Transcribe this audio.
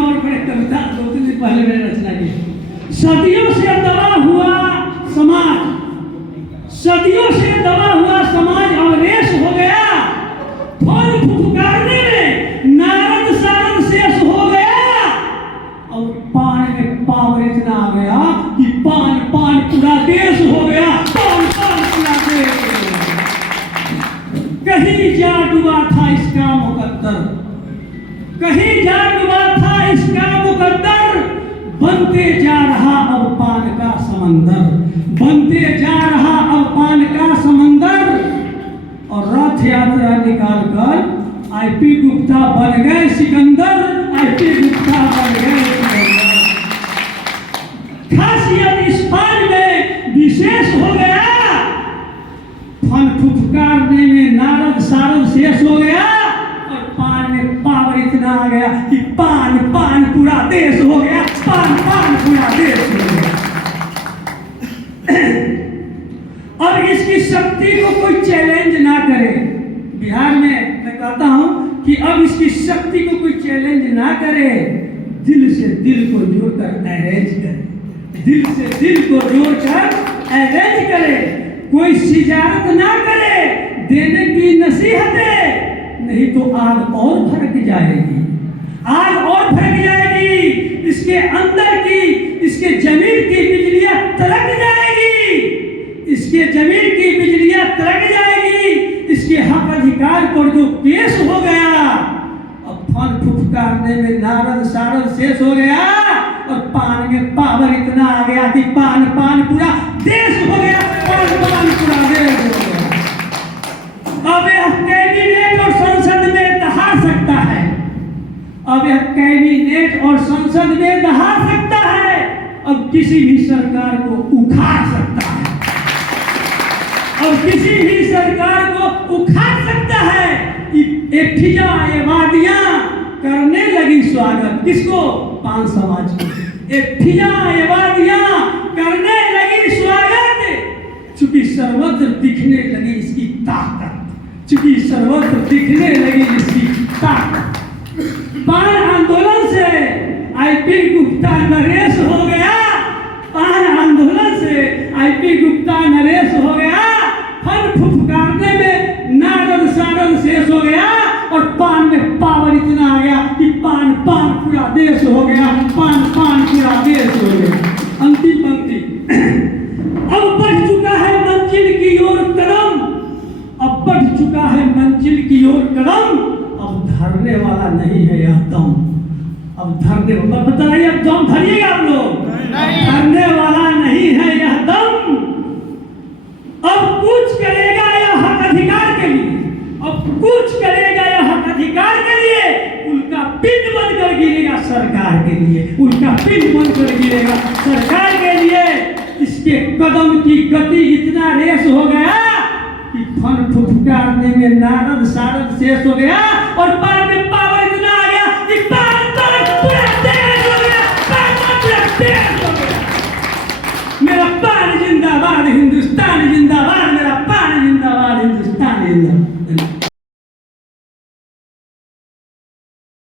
और पर एक कविता 2-3 दिन पहले मैंने रचना की। सदियों से दबा हुआ समाज, सदियों से दबा हुआ समाज अवरेश हो गया। फल फुफकारने में नारद सारद शेष हो गया। और पान में पावर इतना आ गया कि पान पान पूरा देश हो गया। पान पान पूरा देश। कहीं जा डूबा था इसका मुकद्दर, कहीं जा डूबा था इसका मुकद्दर। बनते जा रहा अब पान का समंदर, बनते जा रहा अब पान का समंदर। और रथ यात्रा निकालकर आईपी गुप्ता बन गए सिकंदर, आईपी गुप्ता बन गए सिकंदर। खासियत इस पान में विशेष हो गया। फन फुफकारने में नारद सारद शेष हो गया। और पान में पावर इतना आ गया कि पान पान पूरा देश हो गया। पान पान पूरा देश हो गया। और इसकी शक्ति को कोई चैलेंज ना करे। बिहार में मैं कहता हूं कि अब इसकी शक्ति को कोई चैलेंज ना करे। दिल से दिल को जोड़कर अरेंज करे, दिल से दिल को जोड़कर अरेंज करे। कोई सिजारत ना करे देने की नसीहतें, नहीं तो आग और भड़क जाएगी, आग और भड़क जाएगी। इसके अंदर की, इसके जमीन की बिजलियां तड़क जाएगी, इसके जमीन की बिजलियां तड़क जाएगी। इसके हक अधिकार पर जो केस हो गया, अब फन फुफकारने में नारद सारद शेष हो गया। और पान में पावर इतना आ गया कि पान पान पूरा देश हो गया। पान पान पूरा देश हो गया। अब यह कैबिनेट और संसद में दहा सकता है, अब यह कैबिनेट और संसद में दहा सकता है। अब किसी भी सरकार को उखाड़ सकता है, अब किसी भी सरकार को उखाड़ सकता है। ये फिजा ये वादियां करने लगी स्वागत, किसको? पान समाज को। ये फिजा ये वादियां करने लगी स्वागत। चूंकि सर्वत्र दिखने लगी इसकी ताकत, चूंकि सर्वत्र दिखने लगी इसकी ताकत। पान आंदोलन से आईपी गुप्ता नरेश हो गया, पान आंदोलन से आईपी गुप्ता नरेश हो गया। फन फुफकारने में नारद सारद शेष हो गया। और पान में पावर इतना आ गया कि पान पान पूरा देश हो गया। पान पान पूरा देश हो गया। अंतिम पंक्ति। अब बढ़ चुका है मंजिल की ओर कदम, अब बढ़ चुका है मंजिल की ओर कदम। अब धरने वाला नहीं है यह दम, अब धरने वाला बताइए, अब दम धरिएगा आप लोग? धरने वाला नहीं है यह दम। अब कुछ करेगा यह हक अधिकार के लिए, अब कुछ करेगा यह हक अधिकार के लिए। उनका पिंड बनकर गिरेगा सरकार के लिए, उनका पिंड बनकर गिरेगा सरकार के लिए। इसके कदम की गति इतना रेस हो गया कि फन फुफकारने में नारद सारद शेष हो गया। और पान में पावर इतना आ गया कि पान पूरा देश हो गया। पान पूरा देश हो गया। मेरा पान जिंदाबाद, हिंदुस्तान जिंदाबाद, मेरा पान जिंदाबाद, हिंदुस्तान जिंदाबाद।